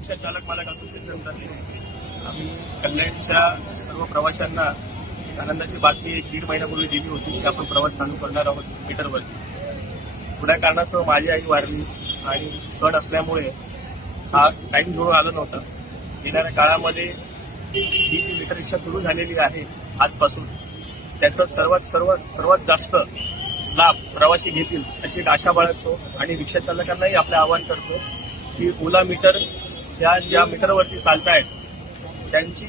रिक्षा चालक मालक असोसिएशनतर्फे आम्ही कल्याणच्या सर्व प्रवाशांना एक आनंदाची बातमी 1-1.5 महिन्यापूर्वी दिली होती की आपण प्रवास चालू करणार आहोत मीटरवरती. थोड्या कारणासह माझी आई वारली आणि सण असल्यामुळे हा टाईम जुळून आला नव्हता. येणाऱ्या काळामध्ये ही जी मीटर रिक्षा सुरू झालेली आहे आजपासून, त्याचा सर्वात जास्त लाभ प्रवासी घेतील अशी एक आशा बाळगतो आणि रिक्षा चालकांनाही आपलं आवाहन करतो की ओला मीटर ज्या मीटरवरती चालतायत त्यांची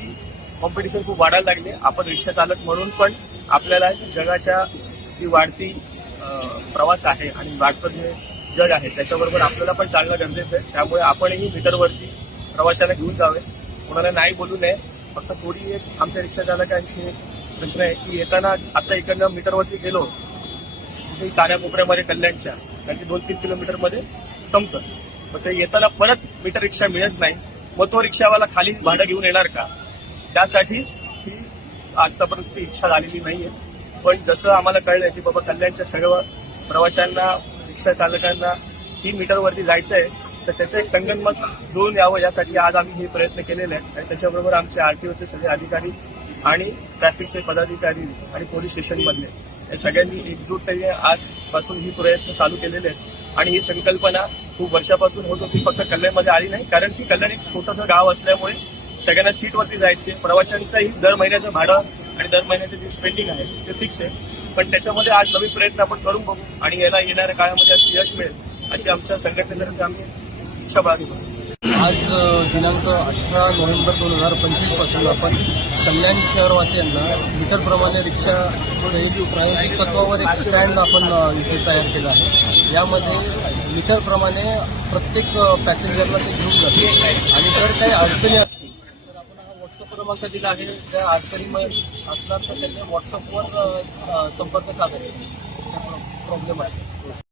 कॉम्पिटिशन खूप वाढायला लागली. आपण रिक्षा चालक म्हणून पण आपल्याला जगाच्या जी वाढती प्रवास आहे आणि वाढतं जे जग आहे त्याच्याबरोबर आपल्याला पण चालणं गरजेचं आहे. त्यामुळे आपणही मीटरवरती प्रवाशाला घेऊन जावे, कोणाला नाही बोलू नये. फक्त थोडी एक आमच्या रिक्षा चालकांची प्रश्न आहे की येताना आता इकडनं मीटरवरती गेलो कुठेही कान्याकोपऱ्यामध्ये कल्याणच्या कारण की 2-3 किलोमीटरमध्ये संपतं, पण ते येताना परत मीटर रिक्षा मिळत नाही. मग तो रिक्षावाला खाली भाडं घेऊन येणार का? त्यासाठीच ही आतापर्यंत इच्छा झालेली नाहीये. पण जसं आम्हाला कळलंय की बाबा कल्याणच्या सर्व प्रवाशांना रिक्षा चालकांना 3 मीटरवरती जायचं आहे, तर त्याचं एक संगनमत जुळून यावं यासाठी आज आम्ही हे प्रयत्न केलेले आहेत. आणि त्याच्याबरोबर आमचे आरटीओचे सगळे अधिकारी आणि ट्रॅफिकचे पदाधिकारी आणि पोलीस स्टेशनमधले या सगळ्यांनी एकजूटपणे आजपासून ही प्रयत्न चालू केलेले आहेत. आणि ही संकल्पना खूप वर्षापासून होत होती, फक्त कल्याणमध्ये आली नाही. कारण की कल्याण एक छोटंसं गाव असल्यामुळे सगळ्यांना सीटवरती जायचे. प्रवाशांचंही दर महिन्याचं भाडं आणि दर महिन्याचं जे स्पेंडिंग आहे ते फिक्स आहे. पण त्याच्यामध्ये आज नवीन प्रयत्न आपण करून बघू आणि याला येणाऱ्या काळामध्ये असं यश मिळेल अशी आमच्या संघटनेतर्फे आम्ही इच्छा बाळगतो. आज दिनांक 18 नोव्हेंबर 2025 पासून आपण कल्याण शहरवासियांना मीटरप्रमाणे रिक्षा प्रायोगिक तत्वावर एक स्टँड आपण इथे तयार केलं आहे. यामध्ये मीटरप्रमाणे प्रत्येक पॅसेंजरला ते घेऊन जाते आणि जर काही अडचणी असतील तर आपण हा व्हॉट्सअप क्रमांक दिला आहे. ज्या अडचणी असणार तर त्यांनी व्हॉट्सअपवर संपर्क साधायचा. प्रॉब्लेम असतील